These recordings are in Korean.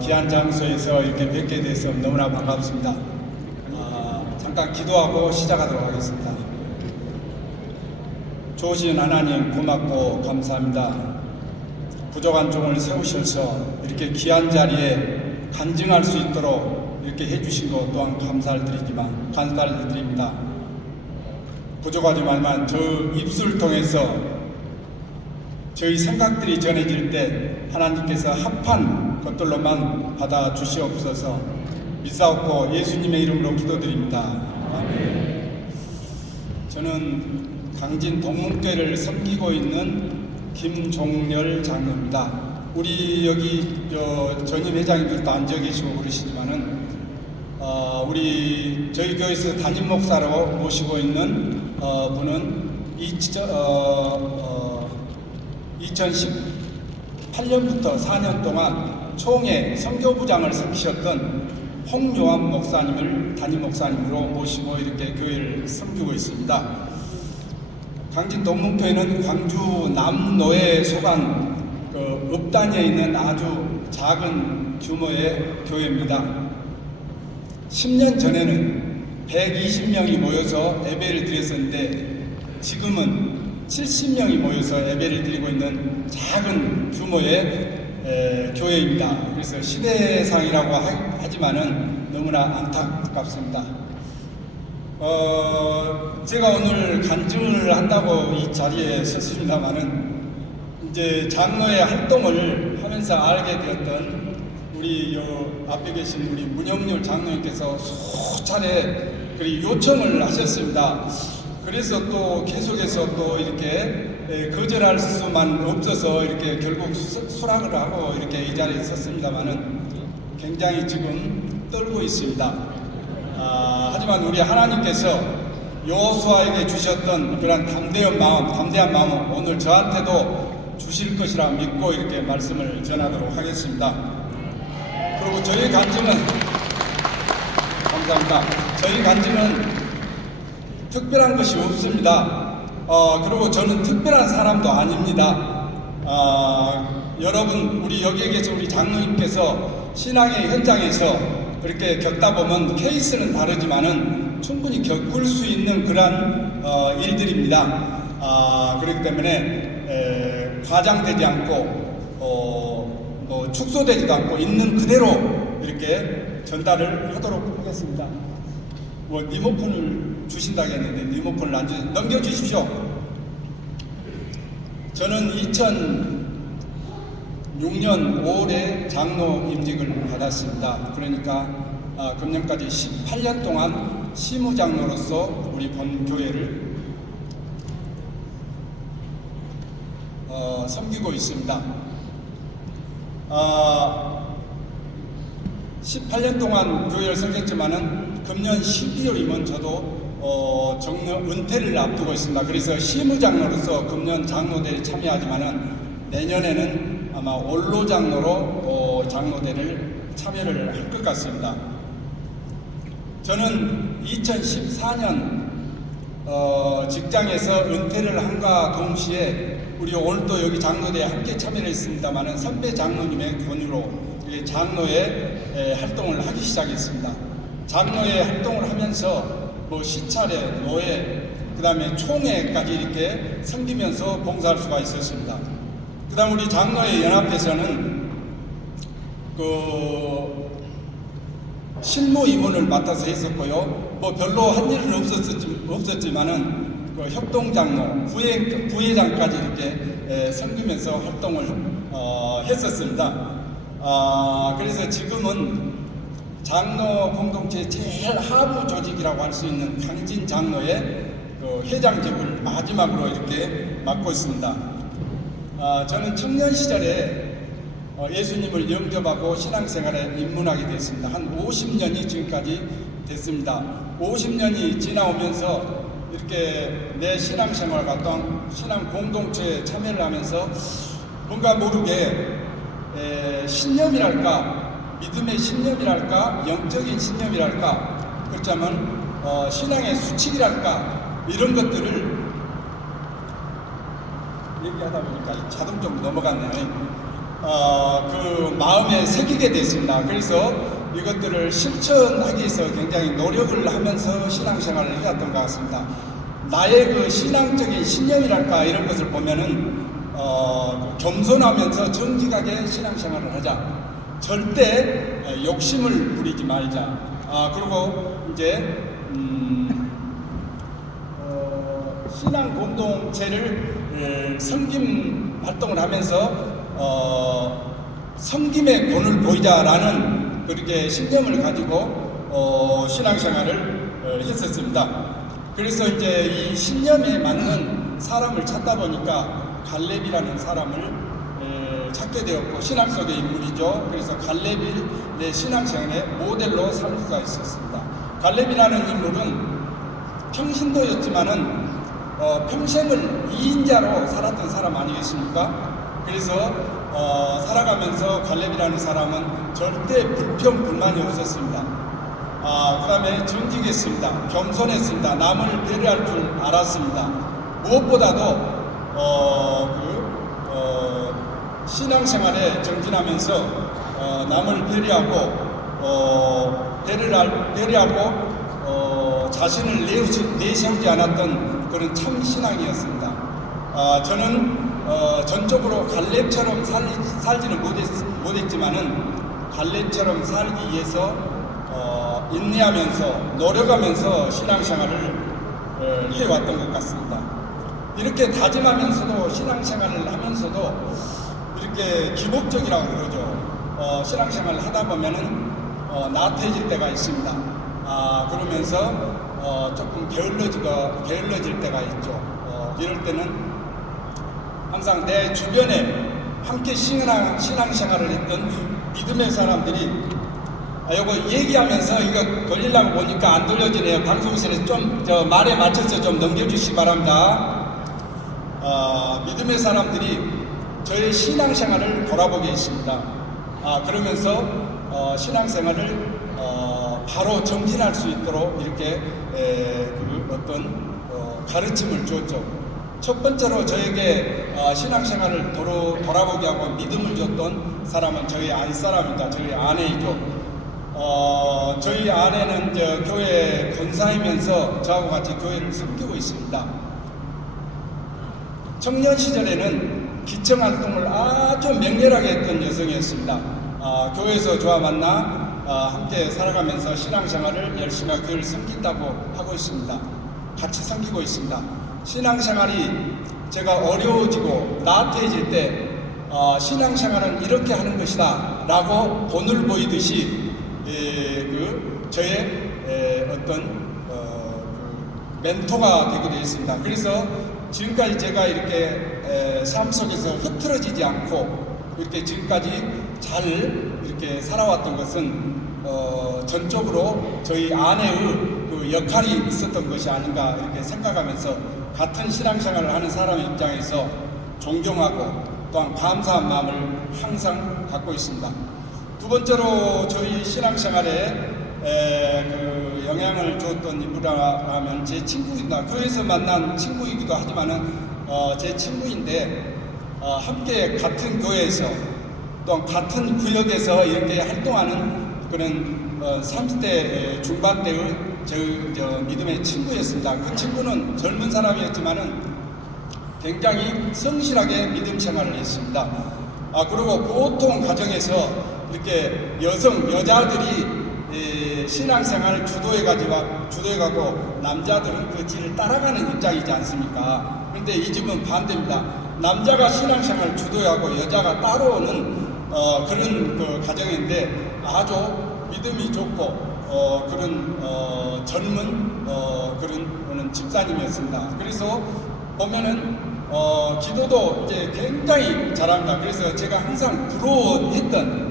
귀한 장소에서 이렇게 뵙게 돼서 너무나 반갑습니다. 잠깐 기도하고 시작하도록 하겠습니다. 좋으신 하나님 고맙고 감사합니다. 부족한 종을 세우셔서 이렇게 귀한 자리에 간증할 수 있도록 이렇게 해주신 것 또한 감사를 드립니다. 부족하지만 저 입술을 통해서 저희 생각들이 전해질 때 하나님께서 합한 것들로만 받아 주시옵소서. 믿사옵고 예수님의 이름으로 기도드립니다. 아멘. 저는 강진 동문교회를 섬기고 있는 김종렬 장로입니다. 우리 여기 전임 회장님들도 앉아 계시고 그러시지만은 저희 교회에서 담임 목사로 모시고 있는 분은 2018년부터 4년 동안 총회 선교부장을 섬기셨던 홍요한 목사님을 담임 목사님으로 모시고 이렇게 교회를 섬기고 있습니다. 강진 동문교회는 광주 남노에 속한 읍단에 있는 아주 작은 규모의 교회입니다. 10년 전에는 120명이 모여서 예배를 드렸었는데 지금은 70명이 모여서 예배를 드리고 있는 작은 규모의 교회입니다. 그래서 시대상이라고 하지만은 너무나 안타깝습니다. 제가 오늘 간증을 한다고 이 자리에 섰습니다만은 이제 장로의 활동을 하면서 알게 되었던 우리 앞에 계신 우리 문영률 장로님께서 수차례 요청을 하셨습니다. 그래서 또 계속해서 또 이렇게 거절할 수만 없어서 이렇게 결국 수락을 하고 이렇게 이 자리에 섰습니다만은 굉장히 지금 떨고 있습니다. 하지만 우리 하나님께서 여호수아에게 주셨던 그런 담대한 마음 오늘 저한테도 주실 것이라 믿고 이렇게 말씀을 전하도록 하겠습니다. 그리고 저희 간증은 감사합니다. 저희 간증은 특별한 것이 없습니다. 그리고 저는 특별한 사람도 아닙니다. 여러분 우리 여기에 계신 우리 장로님께서 신앙의 현장에서 그렇게 겪다 보면 케이스는 다르지만은 충분히 겪을 수 있는 그런 일들입니다. 그렇기 때문에 과장되지 않고 축소되지도 않고 있는 그대로 이렇게 전달을 하도록 하겠습니다. 리모컨을 주신다고 했는데 리모컨을 안 주세요. 넘겨주십시오. 저는 2006년 5월에 장로 임직을 받았습니다. 그러니까 금년까지 18년 동안 시무장로로서 우리 본교회를 섬기고 있습니다. 18년 동안 교회를 섬겼지만은 금년 12월이면 저도 은퇴를 앞두고 있습니다. 그래서 시무장로로서 금년 장로대에 참여하지만은 내년에는 아마 원로장로로 장로대를 참여를 할 것 같습니다. 저는 2014년 직장에서 은퇴를 함과 동시에 우리 오늘도 여기 장로대에 함께 참여를 했습니다만은 선배 장로님의 권유로 장로의 활동을 하기 시작했습니다. 장로의 활동을 하면서 시차례, 노예, 그 다음에 총회까지 이렇게 섬기면서 봉사할 수가 있었습니다. 그 다음 우리 장로의 연합회에서는 실무 임원을 맡아서 했었고요. 별로 한 일은 없었지만은 협동장로, 부회장까지 이렇게 섬기면서 활동을 했었습니다. 그래서 지금은 장로 공동체 제일 하부 조직이라고 할 수 있는 강진 장로의 회장직을 마지막으로 이렇게 맡고 있습니다. 저는 청년 시절에 예수님을 영접하고 신앙생활에 입문하게 됐습니다. 한 50년이 지금까지 됐습니다. 50년이 지나오면서 이렇게 내 신앙생활과 또 신앙 공동체에 참여를 하면서 뭔가 모르게 신념이랄까, 믿음의 신념이랄까, 영적인 신념이랄까, 그렇자면 신앙의 수칙이랄까, 이런 것들을 얘기하다 보니까 자동적으로 넘어갔네요. 그 마음에 새기게 됐습니다. 그래서 이것들을 실천하기 위해서 굉장히 노력을 하면서 신앙생활을 해왔던 것 같습니다. 나의 그 신앙적인 신념이랄까 이런 것을 보면은 겸손하면서 정직하게 신앙생활을 하자. 절대 욕심을 부리지 말자. 그리고 이제 신앙 공동체를 섬김 활동을 하면서 섬김의 본을 보이자라는 그렇게 신념을 가지고 신앙생활을 했었습니다. 그래서 이제 이 신념에 맞는 사람을 찾다 보니까 갈렙이라는 사람을 찾게 되었고, 신앙 속의 인물이죠. 그래서 갈렙이 내 신앙생활의 모델로 삼을 수가 있었습니다. 갈렙이라는 인물은 평신도였지만은 평생을 2인자로 살았던 사람 아니겠습니까? 그래서 살아가면서 갈렙이라는 사람은 절대 불평 불만이 없었습니다. 그 다음에 정직했습니다. 겸손했습니다. 남을 배려할 줄 알았습니다. 무엇보다도 신앙생활에 정진하면서 남을 배려하고 자신을 내세우지 않았던 그런 참 신앙이었습니다. 저는 전적으로 갈렙처럼 살지는 못했지만은 갈렙처럼 살기 위해서 인내하면서 노력하면서 신앙생활을 해왔던 것 같습니다. 이렇게 다짐하면서도 신앙생활을 하면서도 이렇게 기복적이라고 그러죠. 신앙생활을 하다 보면은 나태해질 때가 있습니다. 그러면서 조금 게을러질 때가 있죠. 이럴 때는 항상 내 주변에 함께 신앙생활을 했던 믿음의 사람들이 이거 얘기하면서 이거 돌리려고 보니까 안 돌려지네요. 방송실에서 좀 말에 맞춰서 좀 넘겨주시기 바랍니다. 믿음의 사람들이 저의 신앙생활을 돌아보게 했습니다. 그러면서 신앙생활을 바로 정진할 수 있도록 이렇게 어떤 가르침을 주었죠. 첫 번째로 저에게 신앙생활을 돌아보게 하고 믿음을 줬던 사람은 저희 안사람입니다. 저희 아내이죠. 저희 아내는 교회 권사이면서 저하고 같이 교회를 섬기고 있습니다. 청년 시절에는 기청활동을 아주 맹렬하게 했던 여성이었습니다. 교회에서 저와 만나 함께 살아가면서 신앙생활을 열심히 교회를 섬긴다고 하고 있습니다. 같이 섬기고 있습니다. 신앙생활이 제가 어려워지고 나태해질 때 신앙생활은 이렇게 하는 것이다 라고 본을 보이듯이 저의 어떤 멘토가 되기도 했습니다. 그래서 지금까지 제가 이렇게 삶 속에서 흐트러지지 않고 이렇게 지금까지 잘 이렇게 살아왔던 것은 전적으로 저희 아내의 그 역할이 있었던 것이 아닌가 이렇게 생각하면서 같은 신앙생활을 하는 사람의 입장에서 존경하고 또한 감사한 마음을 항상 갖고 있습니다. 두 번째로 저희 신앙생활에 그 영향을 주었던 인물이라면 제 친구입니다. 교회에서 만난 친구이기도 하지만은 제 친구인데 함께 같은 교회에서 또 같은 구역에서 이렇게 활동하는 그런 30대 중반대의 저 믿음의 친구였습니다. 그 친구는 젊은 사람이었지만은 굉장히 성실하게 믿음 생활을 했습니다. 그리고 보통 가정에서 이렇게 여자들이 신앙생활을 주도해가고 남자들은 그 뒤를 따라가는 입장이지 않습니까? 그런데 이 집은 반대입니다. 남자가 신앙생활을 주도하고 여자가 따라오는 그런 그 가정인데 아주 믿음이 좋고 그런 젊은 그런 집사님이었습니다. 그래서 보면은 기도도 이제 굉장히 잘합니다. 그래서 제가 항상 부러워했던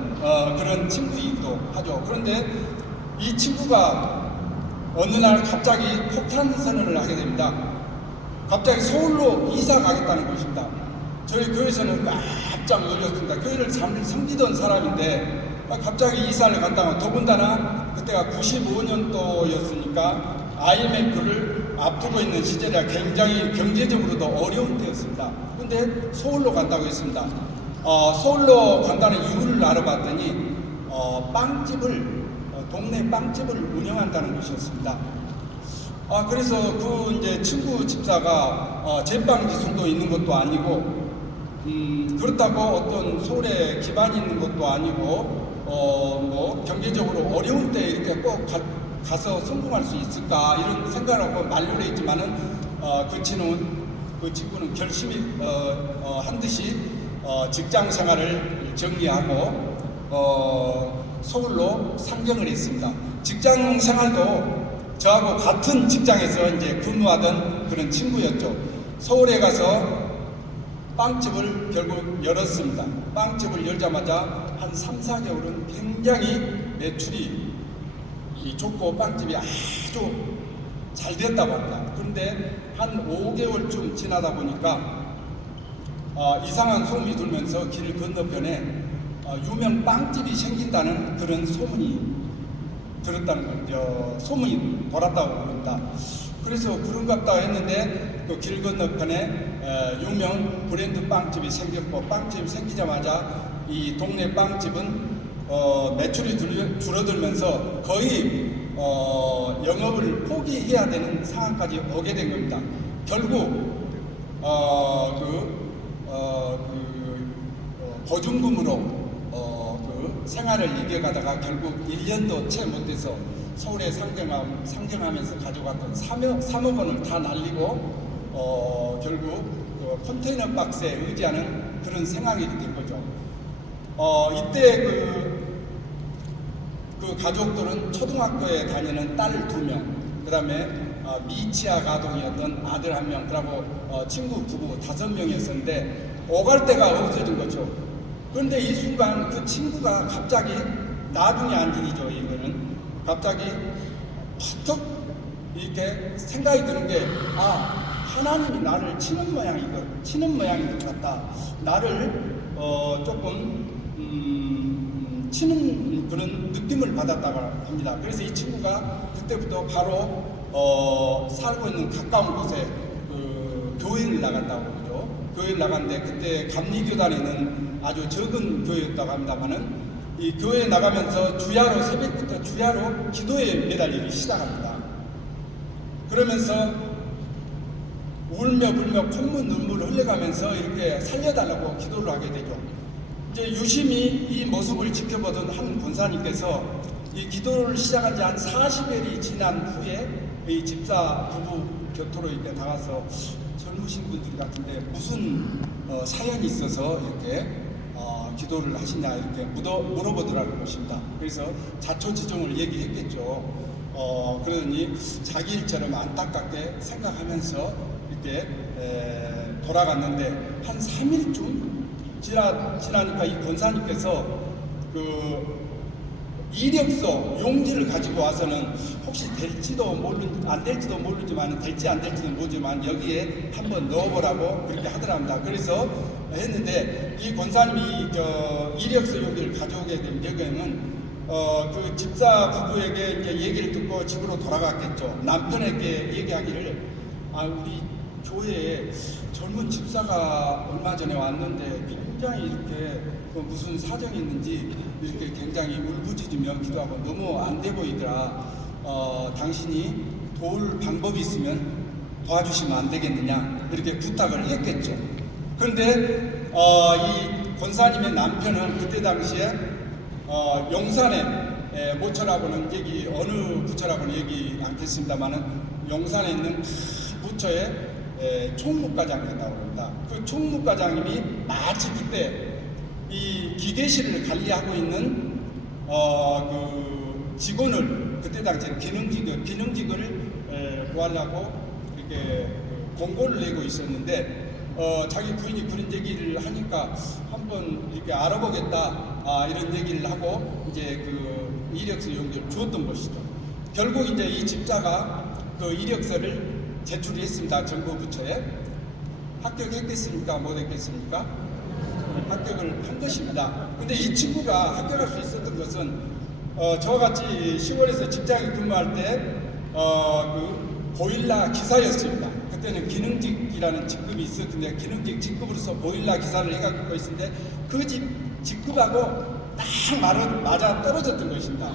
그런 친구이기도 하죠. 그런데 이 친구가 어느 날 갑자기 폭탄 선언을 하게 됩니다. 갑자기 서울로 이사 가겠다는 것입니다. 저희 교회에서는 깜짝 놀랐습니다. 교회를 섬기던 사람인데 갑자기 이사를 갔다가 더군다나 그때가 95년도였으니까 IMF를 앞두고 있는 시절이라 굉장히 경제적으로도 어려운 때였습니다. 그런데 서울로 간다고 했습니다. 서울로 간다는 이유를 알아봤더니 빵집을 동네 빵집을 운영한다는 것이었습니다. 그래서 그 이제 친구 집사가 제빵 기술도 있는 것도 아니고 그렇다고 어떤 서울에 기반이 있는 것도 아니고 뭐 경제적으로 어려울 때 이렇게 꼭 가서 성공할 수 있을까 이런 생각을 하고 만류를 했지만은 그 친구는 결심이 한 듯이 직장 생활을 정리하고 서울로 상경을 했습니다. 직장 생활도 저하고 같은 직장에서 이제 근무하던 그런 친구였죠. 서울에 가서 빵집을 결국 열었습니다. 빵집을 열자마자 한 3, 4개월은 굉장히 매출이 좋고 빵집이 아주 잘 되었다고 합니다. 그런데 한 5개월쯤 지나다 보니까 이상한 소문이 돌면서 길 건너편에 유명 빵집이 생긴다는 그런 소문이 소문이 돌았다고 합니다. 그래서 그런갑다 했는데 그 길 건너편에 유명 브랜드 빵집이 생겼고, 빵집이 생기자마자 이 동네 빵집은 매출이 줄어들면서 거의 영업을 포기해야 되는 상황까지 오게 된 겁니다. 결국 보증금으로 생활을 이겨가다가 결국 1년도 채 못돼서 서울에 상경하면서 가져갔던 3억 원을 다 날리고 결국 컨테이너 박스에 의지하는 그런 생활이 된 거죠. 이때 그 가족들은 초등학교에 다니는 딸 2명, 그 다음에 미취학 아동이었던 아들 1명, 그리고 친구 부부 5명이었는데 오갈 데가 없어진 거죠. 그런데 이 순간 그 친구가 갑자기 나중에 안 일이죠. 이거는 갑자기 툭 이렇게 생각이 드는 게 하나님이 나를 치는 모양인 것 같다. 나를 조금 치는 그런 느낌을 받았다고 합니다. 그래서 이 친구가 그때부터 바로 살고 있는 가까운 곳에 교회를 나갔다고 그러죠. 교회를 나갔는데 그때 감리교단에는 아주 적은 교회였다고 합니다만은 이 교회에 나가면서 새벽부터 주야로 기도에 매달리기 시작합니다. 그러면서 울며 불며 콧물 눈물을 흘려가면서 이렇게 살려달라고 기도를 하게 되죠. 이제 유심히 이 모습을 지켜보던 한 권사님께서 이 기도를 시작한 지 한 40일이 지난 후에 이 집사 부부 곁으로 이렇게 나가서 젊으신 분들 같은데 무슨 사연이 있어서 이렇게 기도를 하시냐 이렇게 물어보더라는 것입니다. 그래서 자초지종을 얘기했겠죠. 그러니 자기 일처럼 안타깝게 생각하면서 이렇게 돌아갔는데 한 3일쯤 지나니까 이 권사님께서 그 이력서 용지를 가지고 와서는 혹시 안 될지도 모르지만 될지 안 될지도 모르지만 여기에 한번 넣어보라고 그렇게 하더랍니다. 그래서 했는데 이 권사님이 이력서 용지를 가져오게 된 배경은 그 집사 부부에게 이제 얘기를 듣고 집으로 돌아갔겠죠. 남편에게 얘기하기를 우리 교회에 젊은 집사가 얼마 전에 왔는데 굉장히 이렇게 무슨 사정이 있는지 이렇게 굉장히 울부짖으며 기도하고 너무 안 돼 보이더라. 당신이 도울 방법이 있으면 도와주시면 안 되겠느냐 이렇게 부탁을 했겠죠. 그런데 이 권사님의 남편은 그때 당시에 용산에 모처라고는 어느 부처라고는 얘기 않겠습니다만은 용산에 있는 부처에 총무과장이었다고 합니다. 그 총무과장님이 마치 그때 이 기계실을 관리하고 있는 그 직원을 그때 당시에 비능직을 구하려고 이렇게 공고를 내고 있었는데 자기 부인이 그런 얘기를 하니까 한번 이렇게 알아보겠다 이런 얘기를 하고 이제 그 이력서 용지를 주었던 것이죠. 결국 이제 이 집사가 그 이력서를 제출했습니다. 정보부처에. 합격했겠습니까? 못했겠습니까? 합격을 한 것입니다. 근데 이 친구가 합격할 수 있었던 것은 저와 같이 시골에서 직장에 근무할 때 그 보일러 기사였습니다. 그때는 기능직이라는 직급이 있었는데 기능직 직급으로서 보일러 기사를 해가지고 있었는데 그 직급하고 딱 맞아 떨어졌던 것입니다.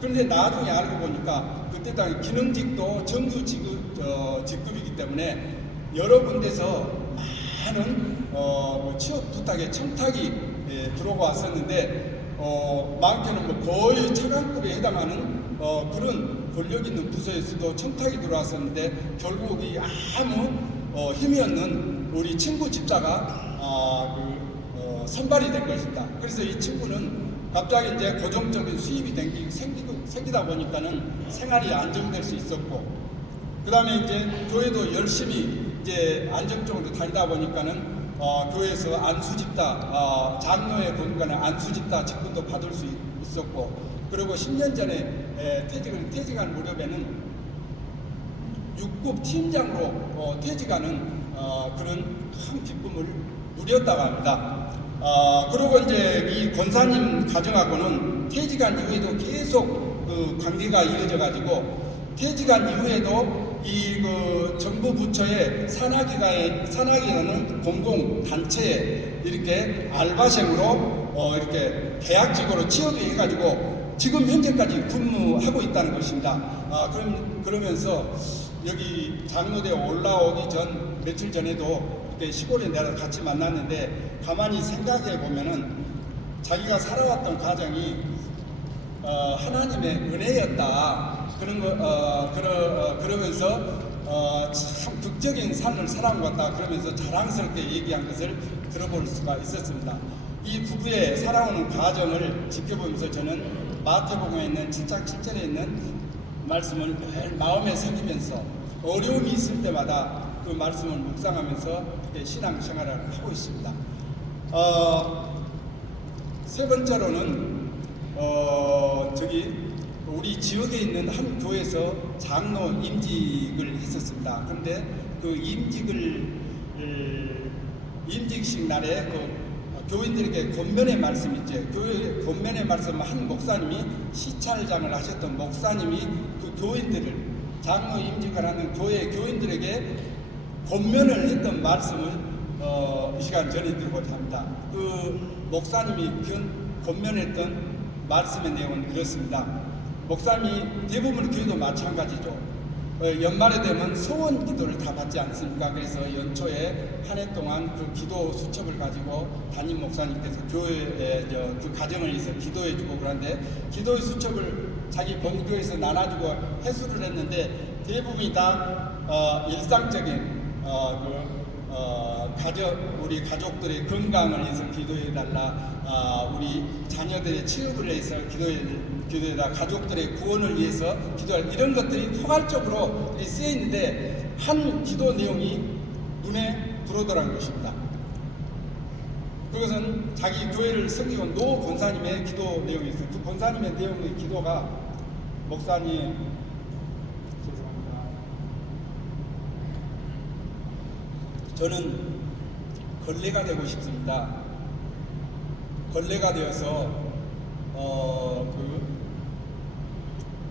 그런데 나중에 알고 보니까 그때 당시 기능직도 정규 직급이기 때문에 여러 군데서 많은 취업 부탁에 청탁이 들어와 왔었는데 많게는 거의 차관급에 해당하는 그런 권력 있는 부서에서도 청탁이 들어왔었는데 결국 이 아무 힘이 없는 우리 친구 집사가 선발이 된 것입니다. 그래서 이 친구는 갑자기 이제 고정적인 수입이 생기다 보니까는 생활이 안정될 수 있었고, 그 다음에 이제 교회도 열심히 이제 안정적으로 다니다 보니까는 교회에서 안수집사 장로에 보니까는 안수집사 직분도 받을 수 있었고, 그리고 10년 전에 퇴직한 무렵에는 6급 팀장으로 퇴직하는 그런 큰 기쁨을 누렸다고 합니다. 그리고 이제 이 권사님 가정하고는 퇴직한 이후에도 계속 그 관계가 이어져 가지고 퇴직한 이후에도 이 정부 부처의 산하기라는 공공 단체에 이렇게 알바생으로 이렇게 계약직으로 취업이 해가지고 지금 현재까지 근무하고 있다는 것입니다. 그러면서 여기 장로대 올라오기 전 며칠 전에도 그때 시골에 내가 같이 만났는데 가만히 생각해 보면은 자기가 살아왔던 가정이 하나님의 은혜였다. 그러면서 참 극적인 삶을 살아온 것 같다. 그러면서 자랑스럽게 얘기한 것을 들어볼 수가 있었습니다. 이 부부의 살아오는 과정을 지켜보면서 저는 마태복음에 있는 7장 7절에 있는 말씀을 늘 마음에 새기면서 어려움이 있을 때마다 그 말씀을 묵상하면서 신앙생활을 하고 있습니다. 세 번째로는 우리 지역에 있는 한 교회에서 장로 임직을 했었습니다. 그런데 그 임직식 날에 교인들에게 권면의 말씀 있죠. 교회 권면의 말씀 한 목사님이 시찰장을 하셨던 목사님이 그 교인들을 장로 임직을 하는 교회 교인들에게 권면을 했던 말씀을 이 시간 전해드리고자 합니다. 그 목사님이 권면했던 말씀의 내용은 이렇습니다. 목사님이 대부분 교회도 마찬가지죠. 연말에 되면 소원 기도를 다 받지 않습니까? 그래서 연초에 한 해 동안 그 기도 수첩을 가지고 담임 목사님께서 교회에 그 가정을 위해서 기도해주고 그러는데 기도의 수첩을 자기 본교에서 나눠주고 회수를 했는데 대부분이 다 일상적인 우리 가족들의 건강을 위해서 기도해달라, 우리 자녀들의 취업을 위해서 기도해달라, 가족들의 구원을 위해서 기도해달라, 이런 것들이 포괄적으로 쓰여 있는데 한 기도 내용이 눈에 들어오더라는 것입니다. 그것은 자기 교회를 섬기고 노 권사님의 기도 내용이 있어요. 그 권사님의 내용의 기도가 목사님 저는 걸레가 되고 싶습니다. 걸레가 되어서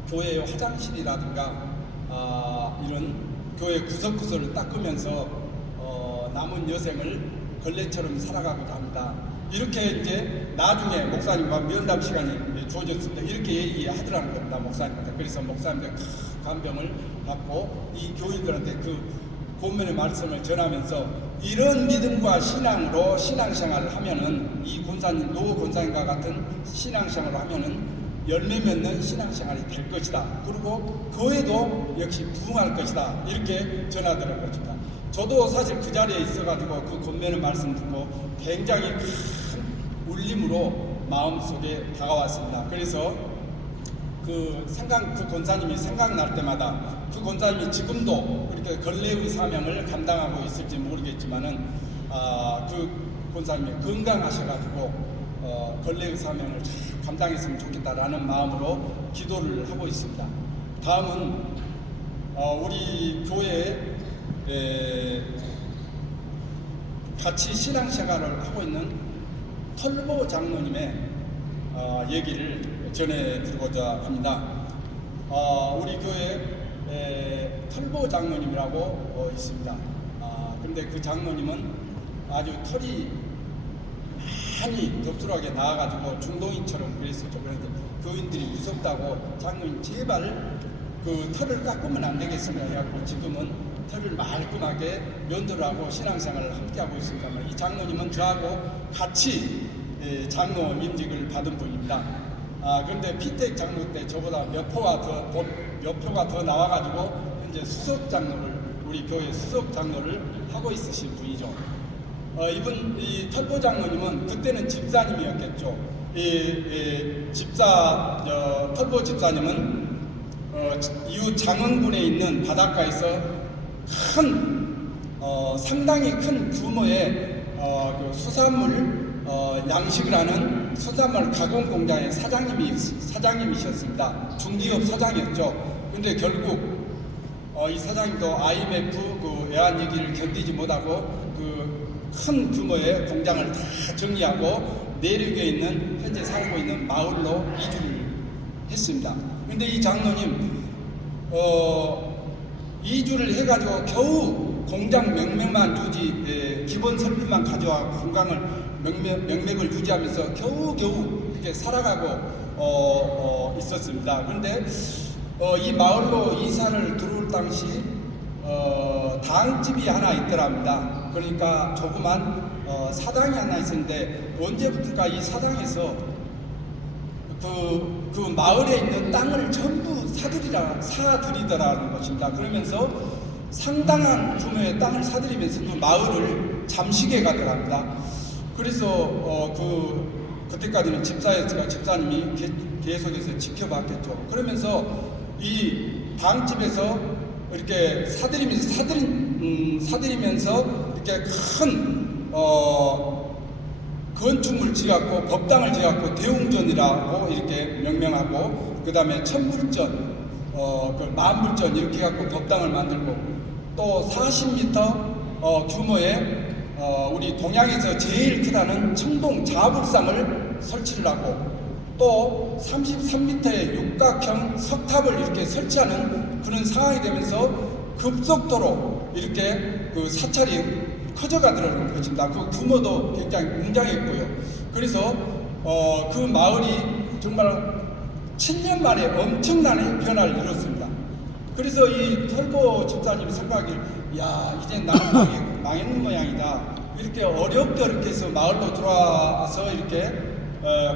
교회 화장실이라든가 이런 교회 구석구석을 닦으면서 남은 여생을 걸레처럼 살아가고자 합니다. 이렇게 이제 나중에 목사님과 면담 시간이 주어졌습니다. 이렇게 얘기하더라는 겁니다. 목사님한테. 그래서 목사님한테 감명을 받고 이 교인들한테 그 본문의 말씀을 전하면서 이런 믿음과 신앙으로 신앙생활을 하면은 이 권사님, 노 권사님과 같은 신앙생활을 하면은 열매 맺는 신앙생활이 될 것이다. 그리고 교회도 역시 부흥할 것이다. 이렇게 전하더라는 것입니다. 저도 사실 그 자리에 있어가지고 그 권면의 말씀 듣고 굉장히 큰 울림으로 마음속에 다가왔습니다. 그래서 그 권사님이 생각날 때마다 그 권사님이 지금도 그렇게 걸레의 사명을 감당하고 있을지 모르겠지만은 그 권사님이 건강하셔가지고 걸레의 사명을 잘 감당했으면 좋겠다라는 마음으로 기도를 하고 있습니다. 다음은 우리 교회에 같이 신앙생활을 하고 있는 털보 장로님의 얘기를 전해드리고자 합니다. 우리 교회 털보 장로님이라고 있습니다. 그런데 그 장로님은 아주 털이 많이 덥수하게 나와가지고 중동인처럼 그랬었죠. 그런데 교인들이 무섭다고 장로님 제발 그 털을 깎으면 안 되겠습니다. 해갖고 지금은 털을 말끔하게 면도를 하고 신앙생활을 함께하고 있습니다만, 이 장로님은 저하고 같이 장로 임직을 받은 분입니다. 그런데 피택 장로 때 저보다 몇 표가 더 나와가지고 현재 수석 장로를, 우리 교회 수석 장로를 하고 있으신 분이죠. 이 털보 장로님은 그때는 집사님이었겠죠. 털보 집사님은 이웃 장흥군에 있는 바닷가에서 상당히 큰 규모의 그 수산물 양식을 하는 수산물 가공 공장의 사장님이셨습니다. 중기업 사장이었죠. 근데 결국 이 사장님도 IMF 그 외환위기를 견디지 못하고 그 큰 규모의 공장을 다 정리하고 내륙에 있는 현재 살고 있는 마을로 이주를 했습니다. 근데 이 장로님 이주를 해가지고 겨우 공장 명맥만 기본 설비만 가져와 건강을 명맥을 유지하면서 겨우 이렇게 살아가고 있었습니다. 그런데 이 마을로 이사를 들어올 당시 당집이 하나 있더랍니다. 그러니까 조그만 사당이 하나 있었는데 언제부터가 이 사당에서 그 마을에 있는 땅을 전부 사들이더라는 것입니다. 그러면서 상당한 규모의 땅을 사들이면서 그 마을을 잠식해 가더랍니다. 그래서 그때까지는 집사님이 계속해서 지켜봤겠죠. 그러면서 이 당집에서 이렇게 사들이면서 이렇게 큰 건축물 지었고 법당을 지었고 대웅전이라고 이렇게 명명하고, 그 다음에 천불전, 만불전 이렇게 해갖고 법당을 만들고, 또 40m 규모의 우리 동양에서 제일 크다는 청동 자불상을 설치를 하고, 또 33m의 육각형 석탑을 이렇게 설치하는 그런 상황이 되면서 급속도로 이렇게 그 사찰이 커져가더라는 것입니다. 그 규모도 굉장히 웅장했고요. 그래서 그 마을이 정말 7년 만에 엄청난 변화를 이뤘습니다. 그래서 이 털보 집사님이 생각하길, 야, 이제 나는 망했는 모양이다. 이렇게 어렵게 해서 마을로 들어와서 이렇게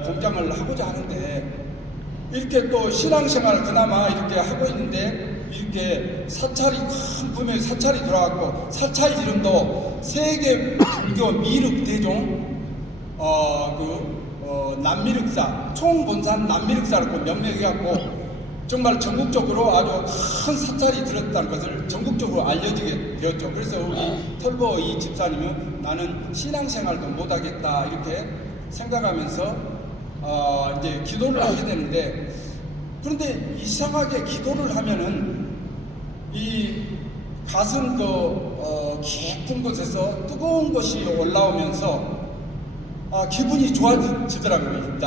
공장을 하고자 하는데, 이렇게 또 신앙생활을 그나마 이렇게 하고 있는데, 이렇게 사찰이 큰 규모의 사찰이 들어왔고, 사찰 이름도 세계 불교 미륵 대종 남미륵사, 총본산 남미륵사라고 명명해갖고 정말 전국적으로 아주 큰 사찰이 들었다는 것을 전국적으로 알려지게 되었죠. 그래서 우리 털보 이 집사님은 나는 신앙생활도 못하겠다 이렇게 생각하면서 이제 기도를 하게 되는데, 그런데 이상하게 기도를 하면은 이 가슴 깊은 곳에서 뜨거운 것이 올라오면서 기분이 좋아지더라고요.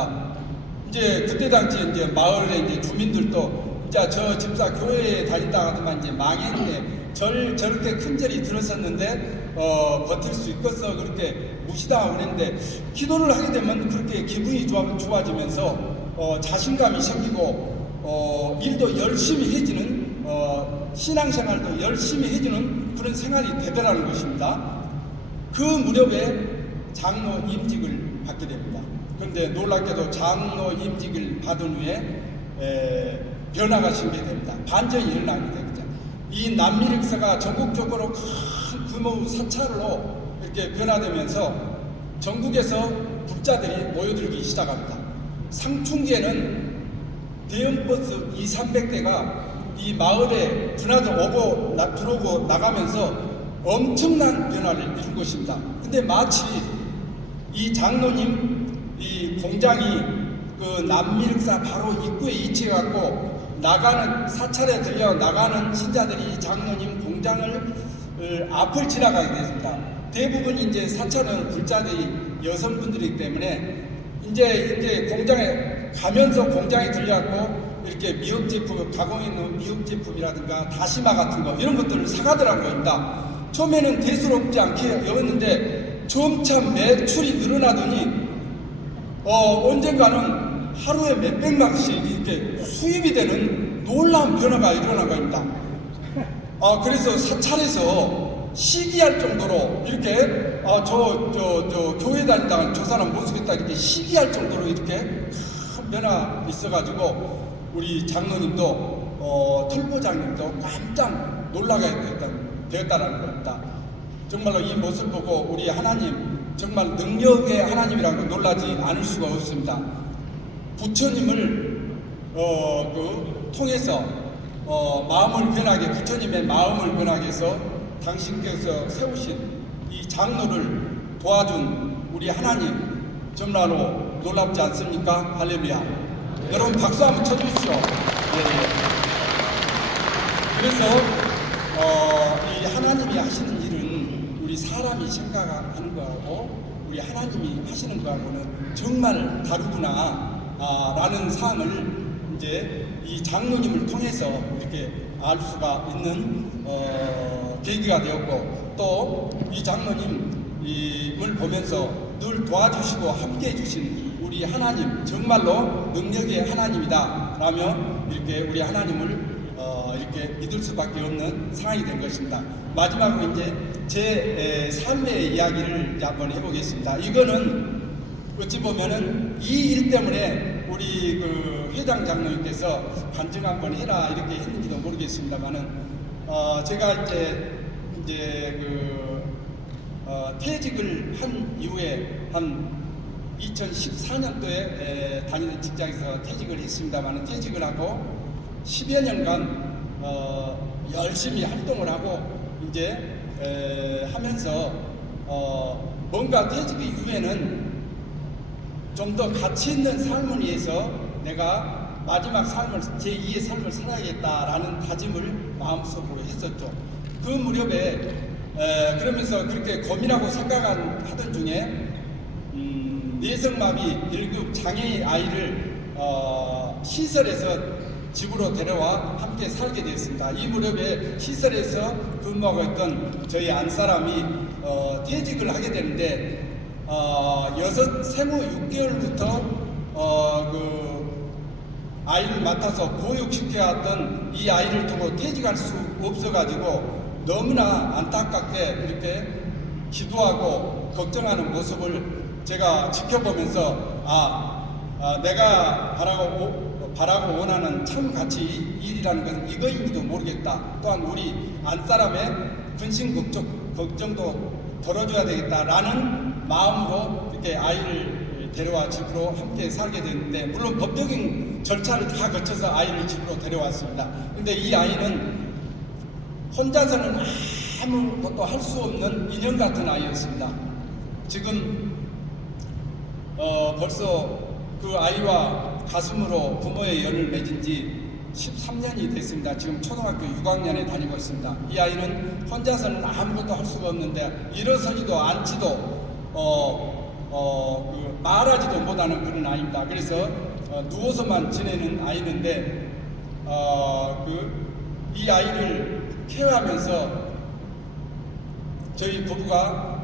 이제 그때 당시에 이제 마을에 이제 주민들도 이제 저 집사 교회에 다닌다 하더만 이제 망했네. 저렇게 큰 절이 들었었는데 버틸 수 있겠어 그렇게 무시당하고 그랬는데, 기도를 하게 되면 그렇게 기분이 좋아지면서 자신감이 생기고 일도 열심히 해지는 신앙생활도 열심히 해주는 그런 생활이 되더라는 것입니다. 그 무렵에 장로 임직을 받게 됩니다. 그런데 놀랍게도 장로 임직을 받은 후에 변화가 생기게 됩니다. 반전이 일어나게 됩니다. 이 남미륵사가 전국적으로 큰 규모 사찰로 이렇게 변화되면서 전국에서 불자들이 모여들기 시작합니다. 상춘기에는 대형 버스 200~300대가 이 마을에 들어오고 나가면서 엄청난 변화를 이룬 것입니다. 근데 마치 이 장로님 이 공장이 그 남미륵사 바로 입구에 위치해갖고 나가는 사찰에 들려 나가는 신자들이 장로님 공장을 앞을 지나가게 됐습니다. 대부분 이제 사찰은 불자들이 여성분들이기 때문에 이제 공장에 가면서 공장에 들려갖고 이렇게 미역 제품, 가공해 놓은 미역 제품이라든가 다시마 같은 거 이런 것들을 사가더라고요. 처음에는 대수롭지 않게 여겼는데 점차 매출이 늘어나더니 언젠가는 하루에 몇백만씩 이렇게 수입이 되는 놀라운 변화가 일어난 겁니다. 그래서 사찰에서 시기할 정도로 이렇게 저 교회 다니다가 저 사람 모습이 딱 이렇게 시기할 정도로 이렇게 큰 변화 있어가지고 우리 장로님도 털보장님도 깜짝 놀라게 되었다는 겁니다. 정말로 이 모습 보고 우리 하나님 정말 능력의 하나님이라고 놀라지 않을 수가 없습니다. 부처님을 통해서 마음을 변하게, 부처님의 마음을 변하게 해서 당신께서 세우신 이 장로를 도와준 우리 하나님 정말로 놀랍지 않습니까? 할렐루야. 여러분 박수 한번 쳐주십시오. 그래서 이 하나님이 하시는 일은 우리 사람이 생각하는 거하고 우리 하나님이 하시는 거하고는 정말 다르구나 라는 사항을 이제 이 장로님을 통해서 이렇게 알 수가 있는 계기가 되었고, 또 이 장로님을 보면서 늘 도와주시고 함께 해주신 우리 하나님 정말로 능력의 하나님이다 라며 이렇게 우리 하나님을 이렇게 믿을 수밖에 없는 상황이 된 것입니다. 마지막으로 이제 제 삶의 이야기를 이제 한번 해보겠습니다. 이거는 어찌 보면은 이 일 때문에 우리 그 회장 장로님께서 간증 한번 해라 이렇게 했는지도 모르겠습니다만은 제가 이제 퇴직을 한 이후에 한 2014년도에 다니는 직장에서 퇴직을 했습니다만은 퇴직을 하고 10여 년간 열심히 활동을 하고 이제 하면서 뭔가 퇴직 이후에는 좀 더 가치 있는 삶을 위해서 내가 마지막 삶을 제2의 삶을 살아야겠다라는 다짐을 마음속으로 했었죠. 그 무렵에 그러면서 그렇게 고민하고 생각하던 중에 뇌성마비 1급 장애인 아이를 시설에서 집으로 데려와 함께 살게 되었습니다. 이 무렵에 시설에서 근무하고 있던 저희 안사람이 퇴직을 하게 되는데 생후 6개월부터 그 아이를 맡아서 보육시켜왔던 이 아이를 두고 퇴직할 수 없어가지고 너무나 안타깝게 이렇게 기도하고 걱정하는 모습을 제가 지켜보면서 내가 바라고 원하는 참 가치 일이라는 것은 이거인지도 모르겠다. 또한 우리 안사람의 근심 걱정도 덜어줘야 되겠다라는 마음으로 이렇게 아이를 데려와 집으로 함께 살게 됐는데, 물론 법적인 절차를 다 거쳐서 아이를 집으로 데려왔습니다. 근데 이 아이는 혼자서는 아무것도 할 수 없는 인형 같은 아이였습니다. 지금 벌써 그 아이와 가슴으로 부모의 연을 맺은 지 13년이 됐습니다. 지금 초등학교 6학년에 다니고 있습니다. 이 아이는 혼자서는 아무것도 할 수가 없는데 일어서지도 앉지도 말하지도 못하는 그런 아이입니다. 그래서 누워서만 지내는 아이인데 이 아이를 케어하면서 저희 부부가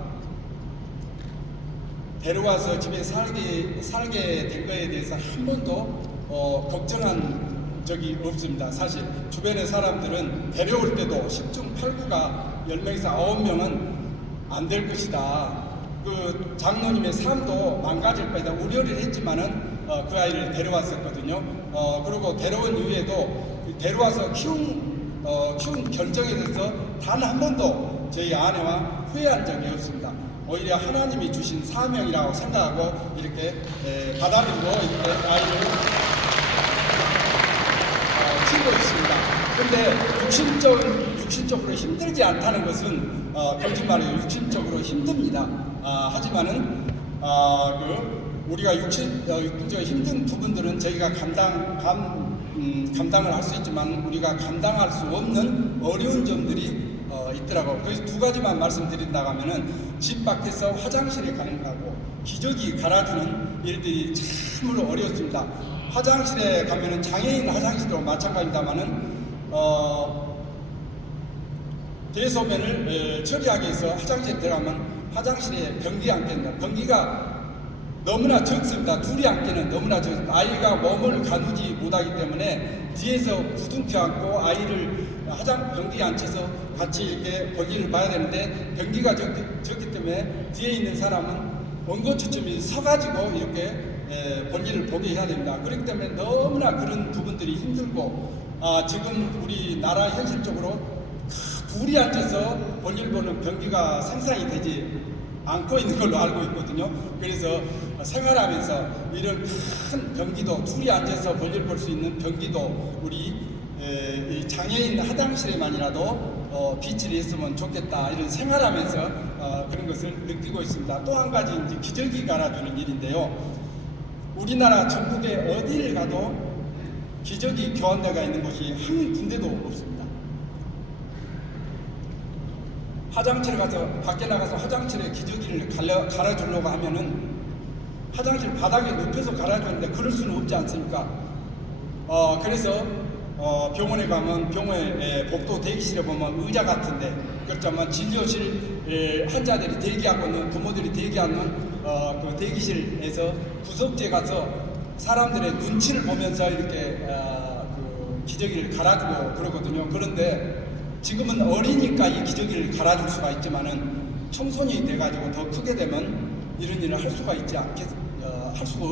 데려와서 집에 살게 된 거에 대해서 한 번도 걱정한 적이 없습니다. 사실 주변의 사람들은 데려올 때도 10중 8구가 10명에서 9명은 안 될 것이다. 그 장로님의 삶도 망가질 거다 우려를 했지만은 그 아이를 데려왔었거든요. 그리고 데려온 이후에도 데려와서 키운 결정에 대해서 단 한 번도 저희 아내와 후회한 적이 없습니다. 오히려 하나님이 주신 사명이라고 생각하고 이렇게 받아들이고 이렇게 아이를 키우고 있습니다. 근데 육신적으로 힘들지 않다는 것은 거짓말이에요. 육신적으로 힘듭니다. 하지만은 우리가 육신적으로 힘든 부분들은 저희가 감당을 할 수 있지만 우리가 감당할 수 없는 어려운 점들이 있더라고요. 그래서 두 가지만 말씀드린다고 하면은 집 밖에서 화장실에 가는 거하고 기저귀 갈아주는 일들이 참으로 어려웠습니다. 화장실에 가면은 장애인 화장실도 마찬가지입니다만은 대소변을 처리하기 위해서 화장실에 들어가면 화장실에 변기가 앉겠다. 변기가 너무나 적습니다. 둘이 앉기는 너무나 적습니다. 아이가 몸을 가누지 못하기 때문에 뒤에서 부둥켜 안고 아이를 변기에 앉혀서 같이 이렇게 볼일을 봐야 되는데 변기가 적기 때문에 뒤에 있는 사람은 원고추첨이 서가지고 이렇게 볼일을 보게 해야 됩니다. 그렇기 때문에 너무나 그런 부분들이 힘들고 지금 우리나라 현실적으로 둘이 앉아서 볼일 보는 변기가 생산이 되지 않고 있는 걸로 알고 있거든요. 그래서 생활하면서 이런 큰 변기도 둘이 앉아서 볼일 볼 수 있는 변기도 우리 이 장애인 화장실에만이라도 비치를 했으면 좋겠다, 이런 생활하면서 그런 것을 느끼고 있습니다. 또 한 가지 이제 기저귀 갈아주는 일인데요. 우리나라 전국에 어디를 가도 기저귀 교환대가 있는 곳이 한 군데도 없습니다. 화장실에 가서 밖에 나가서 화장실에 기저귀를 갈아주려고 하면은 화장실 바닥에 눕혀서 갈아주는데 그럴 수는 없지 않습니까? 그래서 병원에 가면 병원의 복도 대기실에 보면 의자 같은데, 그렇지만 진료실 환자들이 대기하고 있는, 부모들이 대기하는 그 대기실에서 구석지에 가서 사람들의 눈치를 보면서 이렇게 그 기저귀를 갈아주고 그러거든요. 그런데 지금은 어리니까 이 기저귀를 갈아줄 수가 있지만은 청소년이 돼가지고 더 크게 되면 이런 일을 할 수가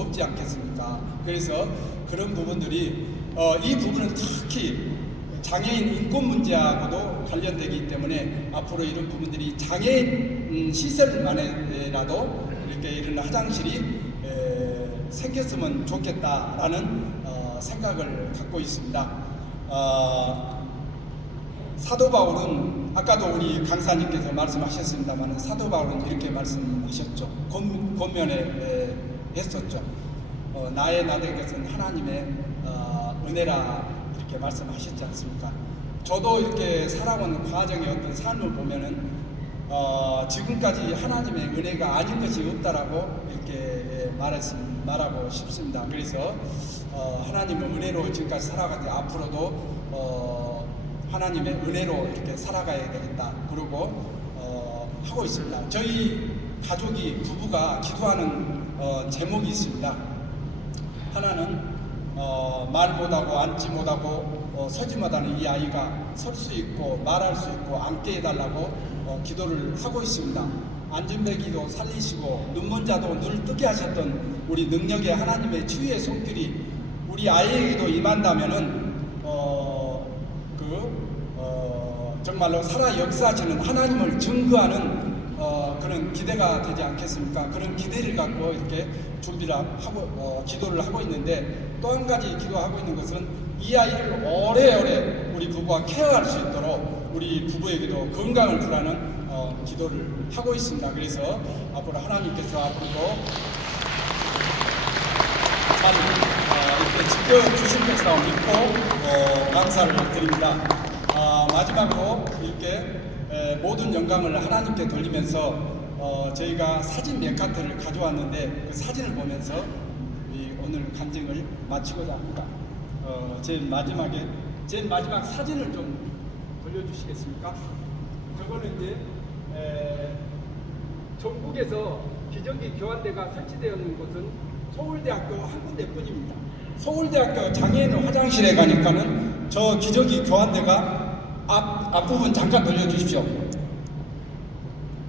없지 않겠습니까? 그래서 그런 부분들이 이 부분은 특히 장애인 인권 문제하고도 관련되기 때문에 앞으로 이런 부분들이 장애인 시설만이라도 이렇게 이런 화장실이 생겼으면 좋겠다라는 생각을 갖고 있습니다. 사도 바울은 아까도 우리 강사님께서 말씀하셨습니다만 사도 바울은 이렇게 말씀하셨죠. 권면에 했었죠. 나의 나대것은 하나님의 은혜라, 이렇게 말씀하셨지 않습니까? 저도 이렇게 살아온 과정의 어떤 삶을 보면은 지금까지 하나님의 은혜가 아닌 것이 없다라고 이렇게 말하고 싶습니다. 그래서 하나님의 은혜로 지금까지 살아갔는데 앞으로도 하나님의 은혜로 이렇게 살아가야 되겠다, 그러고 하고 있습니다. 저희 가족이, 부부가 기도하는 제목이 있습니다. 하나는 말 못하고 앉지 못하고 서지 못하는 이 아이가 설 수 있고 말할 수 있고 앉게 해달라고 기도를 하고 있습니다. 안진뱅이도 살리시고 눈먼 자도 눈을 뜨게 하셨던 우리 능력의 하나님의 치유의 손길이 우리 아이에게도 임한다면은 정말로 살아 역사하시는 하나님을 증거하는 그런 기대가 되지 않겠습니까? 그런 기대를 갖고 이렇게 준비를 하고 기도를 하고 있는데, 또 한 가지 기도하고 있는 것은 이 아이를 오래오래 우리 부부가 케어할 수 있도록 우리 부부에게도 건강을 주라는 기도를 하고 있습니다. 그래서 앞으로 하나님께서 앞으로도 잘 이렇게 지켜주실 것이라고 믿고 감사를 드립니다. 마지막으로 이렇게 모든 영광을 하나님께 돌리면서 저희가 사진 몇 카트를 가져왔는데 그 사진을 보면서 오늘 간증을 마치고자 합니다. 제일 마지막 사진을 좀 돌려주시겠습니까? 저거는 이제 전국에서 기저귀 교환대가 설치되어 있는 곳은 서울대학교 한 군데뿐입니다. 서울대학교 장애인 화장실에 가니까는 저 기저귀 교환대가 앞부분 잠깐 돌려주십시오.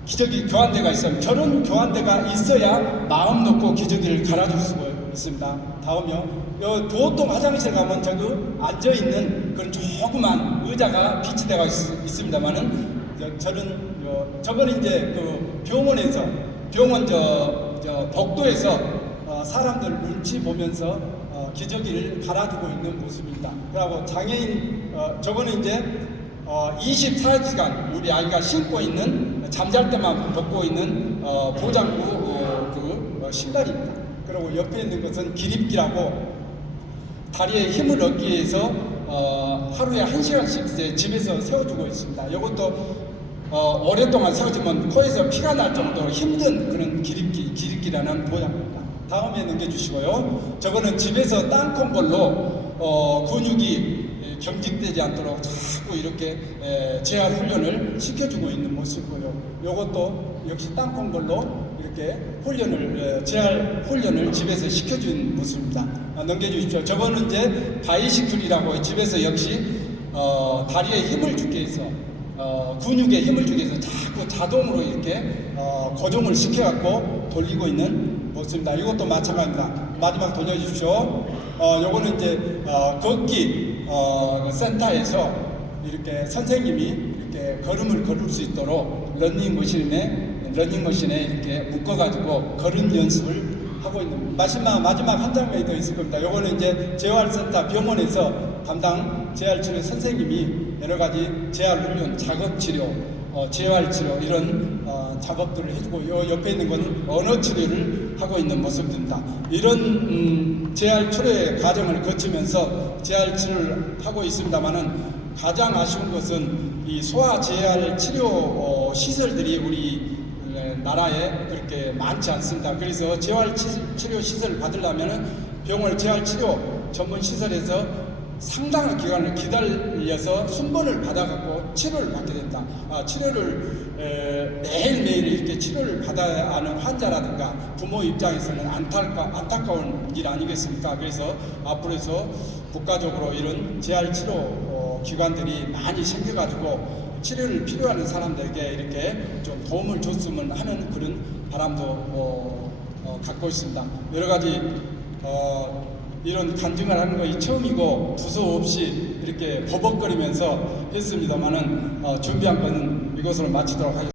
기저귀 교환대가 있어요. 저런 교환대가 있어야 마음 놓고 기저귀를 갈아줄 수가 있습니다. 다음요. 보통 화장실 가면 저기 앉아있는 그런 조그만 의자가 비치대가 있습니다만은 저거는 이제 그 병원 복도에서 사람들 눈치 보면서 기저귀를 갈아주고 있는 모습입니다. 그리고 장애인 저거는 이제 24시간 우리 아이가 신고 있는, 잠잘 때만 벗고 있는 보장구 신발입니다. 그리고 옆에 있는 것은 기립기라고 다리에 힘을 얻기 위해서 하루에 1시간씩 집에서 세워주고 있습니다. 이것도 오랫동안 세워지면 코에서 피가 날 정도로 힘든 그런 기립기라는 보장입니다. 다음에 넘겨주시고요. 저거는 집에서 땅콩볼로 근육이 경직되지 않도록 자꾸 이렇게 재활 훈련을 시켜주고 있는 모습이고요. 요것도 역시 땅콩볼로 이렇게 재활 훈련을 집에서 시켜준 모습입니다. 넘겨주십시오. 저거는 이제 바이시클이라고 집에서 역시 다리에 힘을 주기 위해서 근육에 힘을 주기 위해서 자꾸 자동으로 이렇게 고정을 시켜갖고 돌리고 있는 모습입니다. 이것도 마찬가지입니다. 마지막 돌려주십시오. 요거는 이제 걷기 센터에서 이렇게 선생님이 이렇게 걸음을 걸을 수 있도록 러닝머신에 이렇게 묶어가지고 걸음 연습을 하고 있는 마지막 한 장면이 더 있을 겁니다. 요거는 이제 재활센터 병원에서 담당 재활치료 선생님이 여러 가지 재활훈련, 작업치료, 재활치료 이런 작업들을 해주고 요 옆에 있는 건 언어치료를 하고 있는 모습입니다. 이런 재활치료의 과정을 거치면서 재활치료를 하고 있습니다만은 가장 아쉬운 것은 이 소아재활치료 시설들이 우리 나라에 그렇게 많지 않습니다. 그래서 재활치료 시설을 받으려면 병원 재활치료 전문 시설에서 상당한 기간을 기다려서 순번을 받아갖고 치료를 받게 된다. 치료를 매일매일 이렇게 치료를 받아야 하는 환자라든가 부모 입장에서는 안타까운 일 아니겠습니까? 그래서 앞으로서 국가적으로 이런 재활치료 기관들이 많이 생겨가지고 치료를 필요하는 사람들에게 이렇게 좀 도움을 줬으면 하는 그런 바람도 갖고 있습니다. 여러 가지 이런 간증을 하는 것이 처음이고 두서 없이 이렇게 버벅거리면서 했습니다만은 준비한 것은 이것으로 마치도록 하겠습니다.